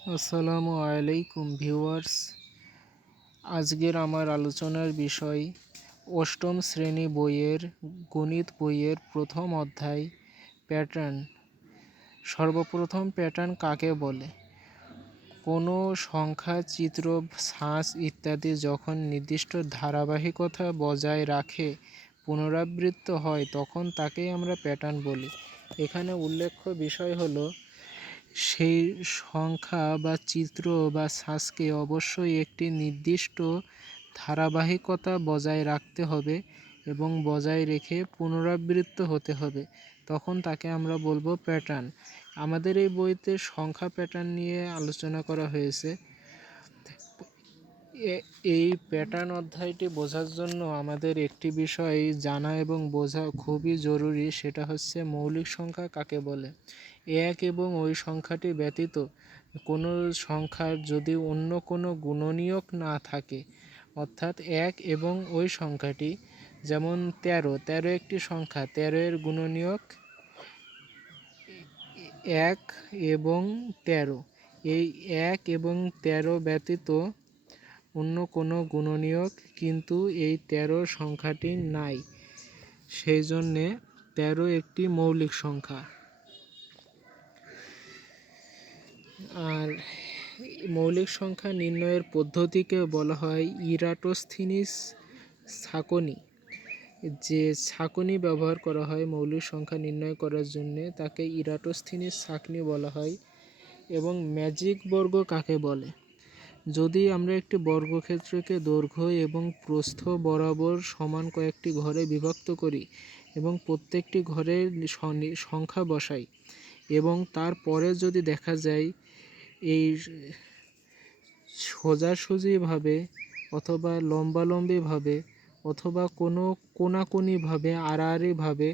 আসসালামু আলাইকুম ভিউয়ার্স। আজকের আমার আলোচনার বিষয় অষ্টম শ্রেণী বইয়ের গণিত বইয়ের প্রথম অধ্যায় প্যাটার্ন। সর্বপ্রথম প্যাটার্ন কাকে বলে? কোনো সংখ্যা, চিত্র, ছাঁচ ইত্যাদি যখন নির্দিষ্ট ধারাবাহিকতা বজায় রাখে পুনরাবৃত্ত হয় তখন তাকেই আমরা প্যাটার্ন বলি। এখানে উল্লেখ্য বিষয় হলো সেই সংখ্যা বা চিত্র বা ছাঁচকে অবশ্যই একটি নির্দিষ্ট ধারাবাহিকতা বজায় রাখতে হবে এবং বজায় রেখে পুনরাবৃত্ত হতে হবে, তখন তাকে আমরা বলবো প্যাটার্ন। আমাদের এই বইতে সংখ্যা প্যাটার্ন নিয়ে আলোচনা করা হয়েছে। এই প্যাটার্ন অধ্যায়টি বোঝার জন্য আমাদের একটি বিষয় জানা এবং বোঝা খুবই জরুরি, সেটা হচ্ছে মৌলিক সংখ্যা কাকে বলে। এক এবং ওই সংখ্যাটি ব্যতীত কোনো সংখ্যার যদি অন্য কোনো গুণনীয়ক না থাকে, অর্থাৎ এক এবং ওই সংখ্যাটি, যেমন 13 একটি সংখ্যা, 13 এর গুণনীয়ক 1 এবং 13, এই 1 এবং 13 ব্যতীত অন্য কোনো গুণনীয়ক কিন্তু এই 13 সংখ্যাটি নাই, সেই জন্যে 13 একটি মৌলিক সংখ্যা। আর মৌলিক সংখ্যা নির্ণয়ের পদ্ধতিকে বলা হয় ইরাটোস্থিনিস ছাঁকনি। যে ছাঁকনি ব্যবহার করা হয় মৌলিক সংখ্যা নির্ণয় করার জন্য তাকে ইরাটোস্থিনিস ছাঁকনি বলা হয়। এবং ম্যাজিক বর্গ কাকে বলে? যদি আমরা একটি বর্গক্ষেত্রকে দৈর্ঘ্য এবং প্রস্থ বরাবর সমান কয়েকটি ঘরে বিভক্ত করি এবং প্রত্যেকটি ঘরের সংখ্যা বসাই এবং তারপরে যদি দেখা যায় এই সোজাসুজিভাবে অথবা লম্বালম্বিভাবে অথবা কোনো কোনাকুনিভাবে আড়াআড়িভাবে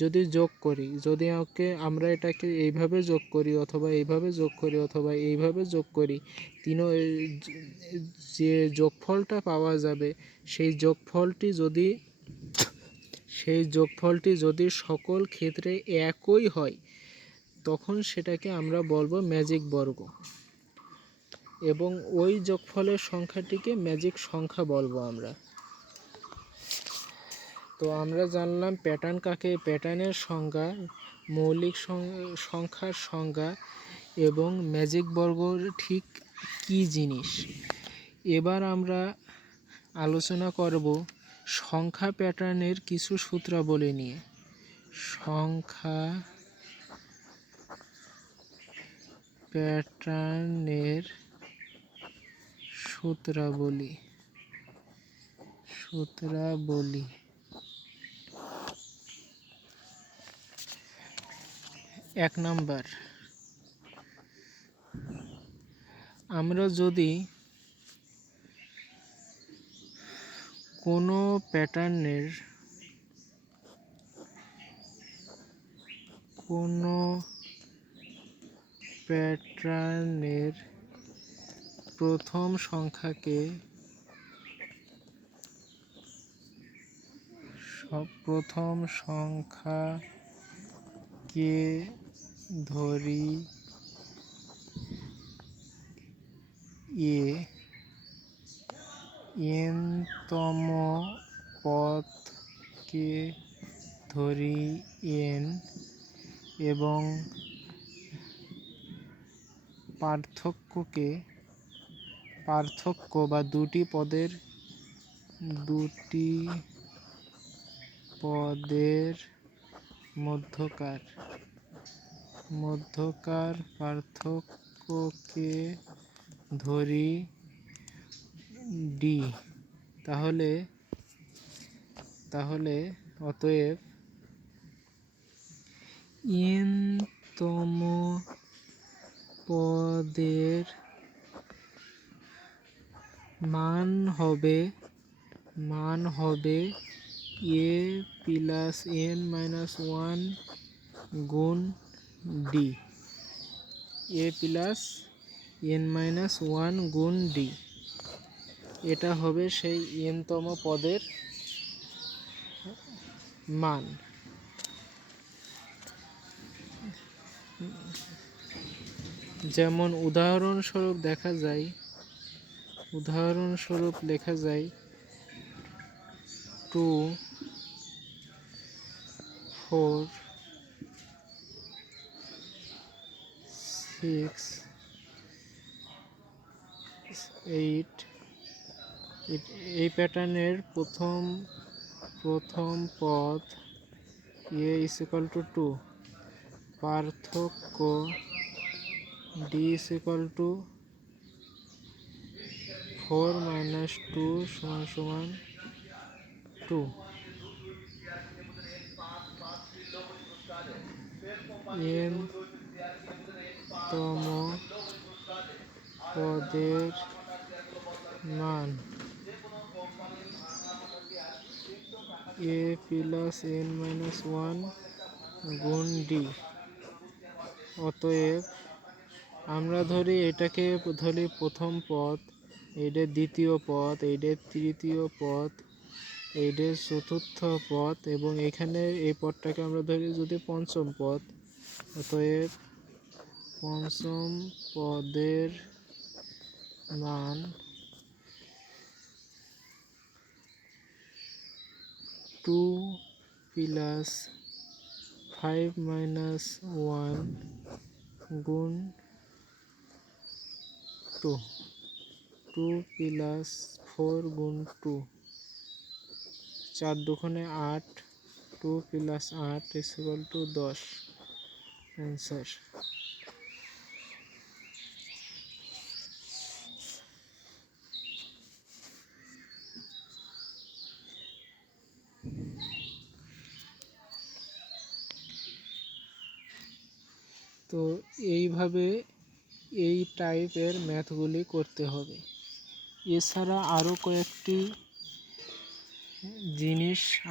যদি যোগ করি, যদি আমরা এটাকে এইভাবে যোগ করি অথবা এইভাবে যোগ করি অথবা এইভাবে যোগ করি, যে যোগফলটা পাওয়া যাবে সেই যোগফলটি যদি সকল ক্ষেত্রে একই হয় তখন সেটাকে আমরা বলবো ম্যাজিক বর্গ এবং ওই যোগফলের সংখ্যাটিকে ম্যাজিক সংখ্যা বলবো আমরা। তো আমরা জানলাম প্যাটার্ন কাকে, প্যাটার্নের সংজ্ঞা, মৌলিক সংখ্যার সংজ্ঞা এবং ম্যাজিক বর্গ ঠিক কী জিনিস। এবার আমরা আলোচনা করব সংখ্যা প্যাটার্নের কিছু সূত্রাবলী নিয়ে। সংখ্যা প্যাটার্নের সূত্রাবলী। 1 নাম্বার, আমরা যদি কোনো প্যাটার্নের প্রথম সংখ্যাকে ধরি এ, n-তম পদকে ধরি n এবং পার্থক্য বা দুটি পদের মধ্যকার পার্থক্যকে ধরি d। তাহলে অতএব n-তম পদের মান হবে a প্লাস n-1 গুণ d, এটা হবে সেই n-তম পদের মান। যেমন উদাহরণস্বরূপ লেখা যায় 2 4 6 8 এই প্যাটার্নের প্রথম পদ a is equal to 2, পার্থক্য d is equal to 4 minus 2 সমান 2, n তম পদের মান a plus n minus 1 গুণ d। অতএব আমরা এটাকে ধরি প্রথম পদ, এইটা দ্বিতীয় পদ, এইটা তৃতীয় পদ, এইটা চতুর্থ পদ এবং এখানে এই পদটাকে আমরা ধরি যদি পঞ্চম পদ। অতএব পঞ্চম পদের মান 2 plus 5 minus 1 গুণ 2, 2 plus 4 গুণ 2, 4 দুগুণে 8, 2 plus 8 is equal to 10 answer. তো এইভাবে এই টাইপের ম্যাথগুলি করতে হবে। এছাড়া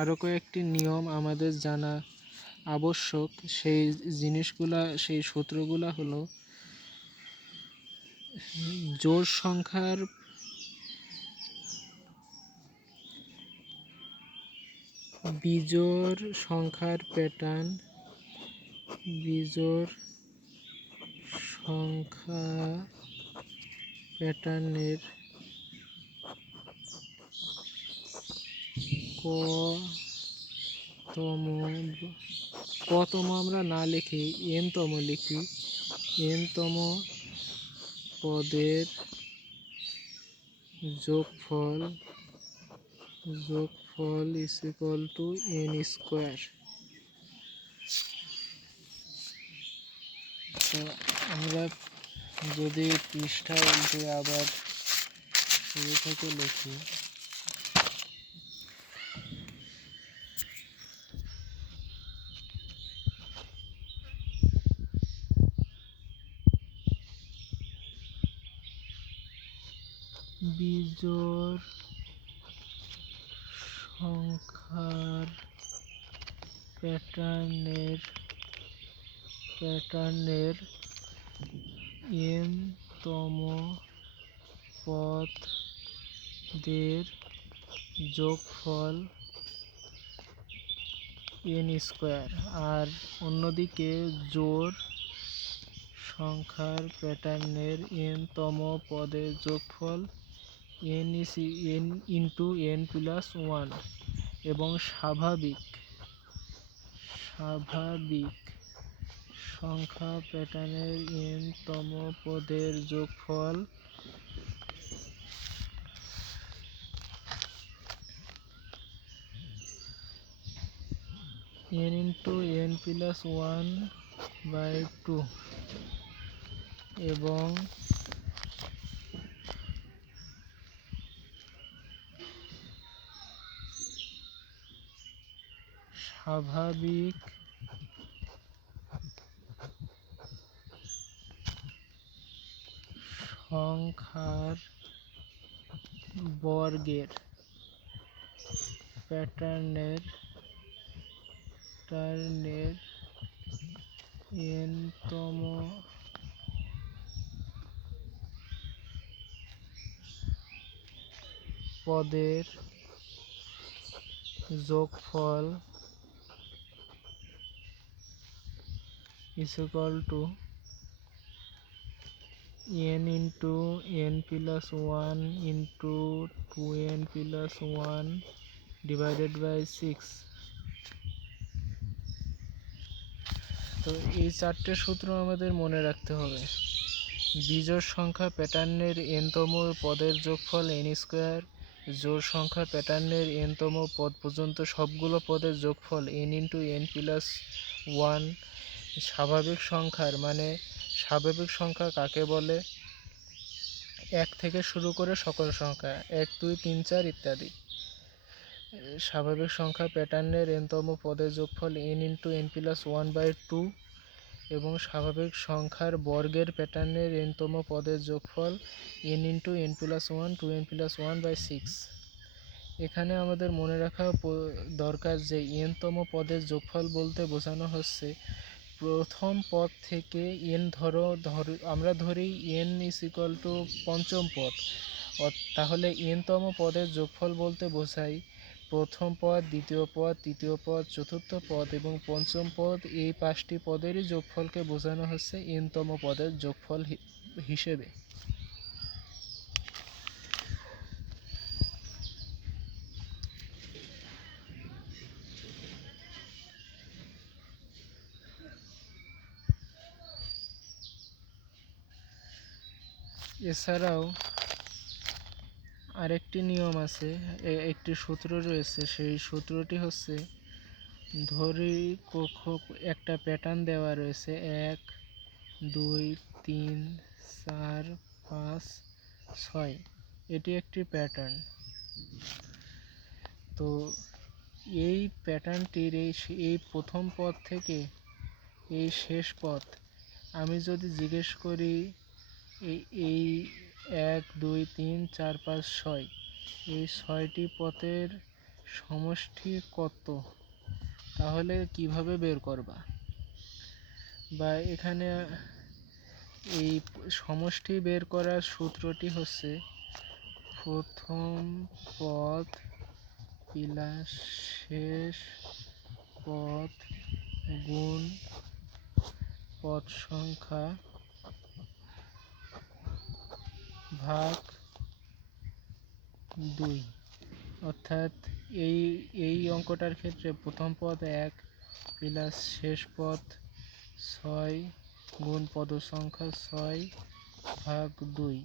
আরও কয়েকটি নিয়ম আমাদের জানা আবশ্যক। সেই সূত্রগুলা হলো জোড় সংখ্যার বিজোড় সংখ্যার প্যাটার্নের কতম আমরা না লিখি n-তম লিখি, n-তম পদের যোগফল is equal to n square. তো আমরা যদি পৃষ্ঠা উল্টে আবার শুরু থেকে লিখি, বিজোড় সংখ্যার প্যাটার্নের n-তম পদের যোগফল n স্কয়ার। আর অন্যদিকে জোড় সংখ্যার প্যাটার্নের n-তম পদের যোগফল n ইন্টু n প্লাস 1 এবং স্বাভাবিক সংখ্যা প্যাটার্নের n-তম পদের যোগফল n ইন্টু n প্লাস 1/2 এবং স্বাভাবিক সংখ্যার বর্গের প্যাটার্নের n-তম পদের যোগফল is equal to n into n plus 1 into 2n plus 1 divided by 6। তো এই চারটে সূত্র আমাদের মনে রাখতে হবে। বিজোড় সংখ্যা প্যাটার্নের n-তম পদের যোগফল n স্কোয়ার, জোড় সংখ্যা প্যাটার্নের n-তম পদ পর্যন্ত সবগুলো পদের যোগফল n ইন্টু n প্লাস 1। স্বাভাবিক সংখ্যার মানে স্বাভাবিক সংখ্যা কাকে বলে? 1 থেকে শুরু করে সকল সংখ্যা 1 2 3 4 ইত্যাদি। স্বাভাবিক সংখ্যা প্যাটার্নের n-তম পদের যোগফল n ইন্টু n প্লাস 1/2 এবং স্বাভাবিক সংখ্যার বর্গের প্যাটার্নের n-তম পদের যোগফল n into n plus 1 2n plus 1/6। এখানে আমাদের মনে রাখা দরকার যে n-তম পদের যোগফল বলতে বোঝানো হচ্ছে প্রথম পদ থেকে n আমরা ধরি n ইজ ইকুয়াল টু পঞ্চম পদ, তাহলে n-তম পদের যোগফল বলতে বোঝায় প্রথম পদ, দ্বিতীয় পদ, তৃতীয় পদ, চতুর্থ পদ এবং পঞ্চম পদ। এই 5টি পদেরই যোগফলকে বোঝানো হচ্ছে n-তম পদের যোগফল হিসেবে। এছাড়াও আরেকটি নিয়ম আছে, একটি সূত্র রয়েছে। সেই সূত্রটি হচ্ছে, ধরি একটা প্যাটার্ন দেওয়া রয়েছে 1 2 3 4 5 6। এটি একটি প্যাটার্ন। তো এই প্যাটার্নটির এই প্রথম পদ থেকে এই শেষ পদ আমি যদি জিজ্ঞেস করি এই 1 2 3 4 5 6 এই 6টি পদের সমষ্টি কত, তাহলে কিভাবে বের করবা? বা এখানে এই সমষ্টি বের করার সূত্রটি হচ্ছে প্রথম পদ প্লাস শেষ পদ গুণ পদ সংখ্যা ভাগ 2। অর্থাৎ এই অঙ্কটার ক্ষেত্রে প্রথম পদ 1 প্লাস শেষ পদ 6 গুণ পদ সংখ্যা 6 ভাগ 2।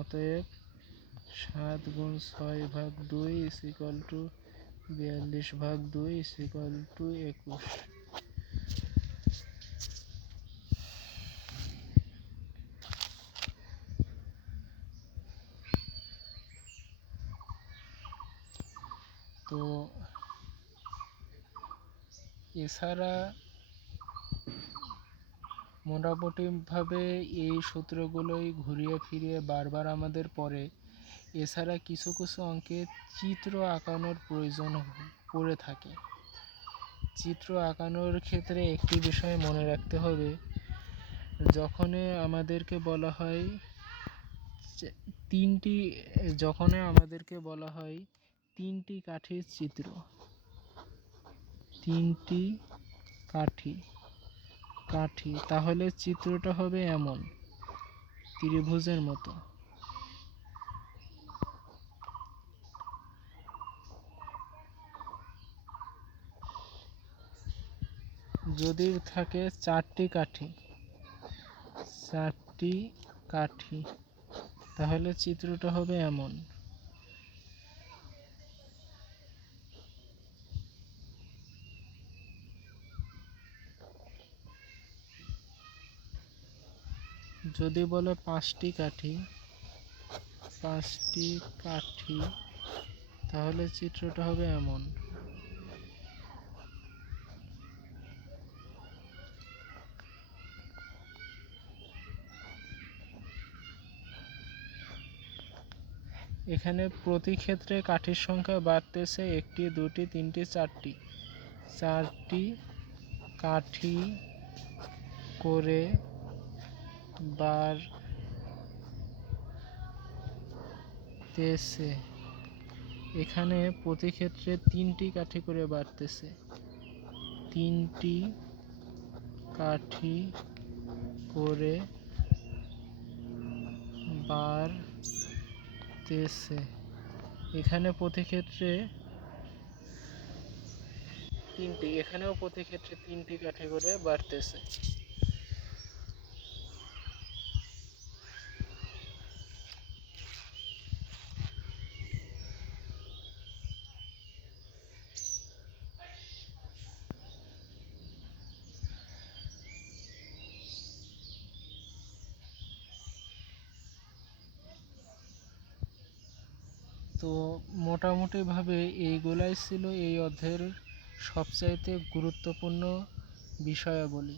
অতএব 7 গুণ 6 ভাগ 2 ইজ ইকুয়াল টু 42 ভাগ 2 ইজ ইকুয়াল টু 21। তো এছাড়া মোটামুটিভাবে এই সূত্রগুলোই ঘুরিয়ে ফিরিয়ে বারবার আমাদের পড়ে। এছাড়া কিছু কিছু অঙ্কে চিত্র আঁকানোর প্রয়োজন পড়ে থাকে। চিত্র আঁকানোর ক্ষেত্রে একটি বিষয় মনে রাখতে হবে, যখনই আমাদেরকে বলা হয় তিনটি কাঠির চিত্র, তিনটি কাঠি, তাহলে চিত্রটা হবে এমন ত্রিভুজের মতো। যদি থাকে 4টি কাঠি, তাহলে চিত্রটা হবে এমন। যদি বলে 5টি কাঠি, তাহলে চিত্রটা হবে এমন। এখানে প্রতি ক্ষেত্রে কাঠির সংখ্যা বাড়তেছে 1টি 2টি 3টি 4টি কাঠি করে বাড়তেছে। এখানে প্রতি ক্ষেত্রে 3টি কাঠি করে বাড়তেছে, 3টি কাঠি করে বাড়তেছে। এখানে প্রতি ক্ষেত্রে এখানেও প্রতি ক্ষেত্রে 3টি কাঠি করে বাড়তেছে। তো মোটামুটিভাবে এইগুলাই ছিল এই অধ্যায়ের সবচাইতে গুরুত্বপূর্ণ বিষয়াবলী।